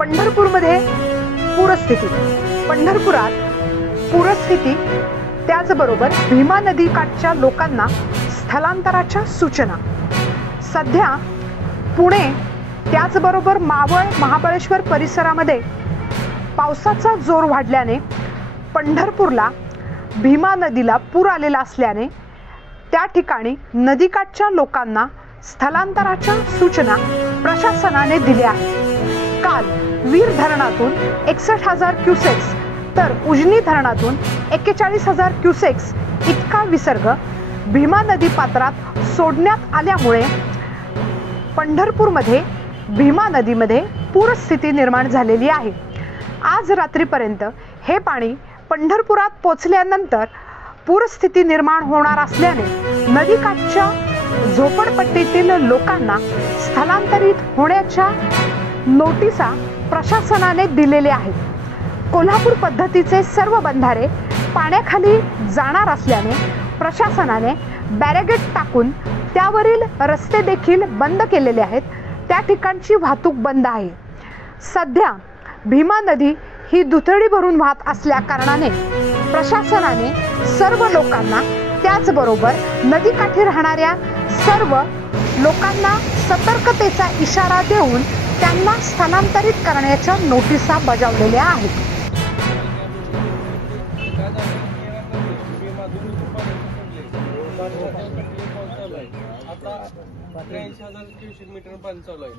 पंढरपूरमध्ये पूरस्थिती. पंढरपुरात पूरस्थिती, त्याचबरोबर भीमा नदी काठच्या लोकांना स्थलांतराच्या सूचना. सध्या पुणे त्याचबरोबर मावळ, महाबळेश्वर परिसरामध्ये पावसाचा जोर वाढल्याने पंढरपूरला भीमा नदीला पूर आलेला असल्याने त्या ठिकाणी नदीकाठच्या लोकांना स्थलांतराच्या सूचना प्रशासनाने दिल्या आहेत. काल वीर धरणातून 61,000 क्युसेक्स तर उजनी धरणातून 41,000 क्युसेक्स इतका विसर्ग भीमा नदी पात्रात सोडण्यात आल्यामुळे पंढरपूरमध्ये भीमा नदीमध्ये पूरस्थिती निर्माण झालेली आहे. आज रात्रीपर्यंत हे पाणी पंढरपुरात पोचल्यानंतर पूरस्थिती निर्माण होणार असल्याने नदीकाठच्या झोपडपट्टीतील लोकांना स्थलांतरित होण्याच्या नोटिसा प्रशासनाने दिलेल्या आहेत. कोल्हापूर पद्धतीचे सर्व बंधारे पाण्याखाली जाणार असल्याने प्रशासनाने बॅरिगेड टाकून त्यावरील रस्ते देखील बंद केलेले आहेत. त्या ठिकाणची वाहतूक बंद आहे. सध्या भीमा नदी ही दुथडी भरून वाहत असल्या कारणाने प्रशासनाने सर्व लोकांना, त्याचबरोबर नदीकाठी राहणाऱ्या सर्व लोकांना सतर्कतेचा इशारा देऊन त्यांना स्थलांतरित करण्याच्या नोटिसा बजावलेल्या आहेत. आता 83,000 क्युसेक मीटर पाणी चालू आहे.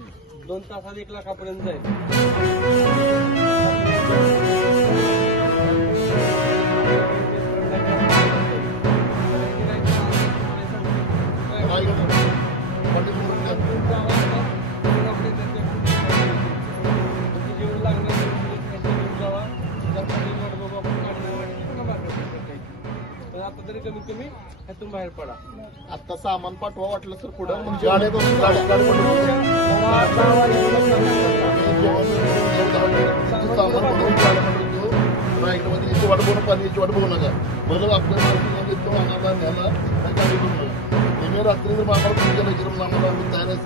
2 तासात 1 लाखापर्यंत जाईल. आता तरी कमीत कमी ह्यातून बाहेर पडा. आता सामान पाठवा वाटलं तर पुढं राईटमध्ये वाट बघून पाण्याची वाट बघू नका. बरं आपल्या न्यायला गाडी करून रात्री जर आम्हाला तुमच्या लेकरून आम्हाला आम्ही तयार आहे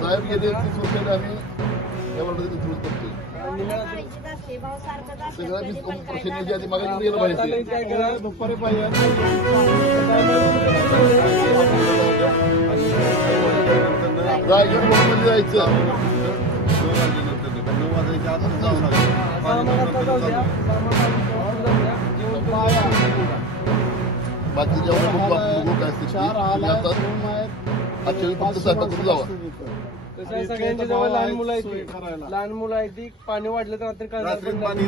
साहेब गेले 30 वर्षाने आम्ही या वाटत सुरू करतो. सगळ्या प्रतिनिधी आधी मागे गेलं पाहिजे. दुपारी पाहिजे रायगड मध्ये जायचं. 9 वाजायच्या आतच जाऊ नका. बाकी जेवण बघू काय आजच्या फक्त स्वयंपाक करून जावा. सगळ्यांच्या जवळ लहान मुलं आहेत. लहान मुलं आहेत ती पाणी वाढलं तर रात्री पाणी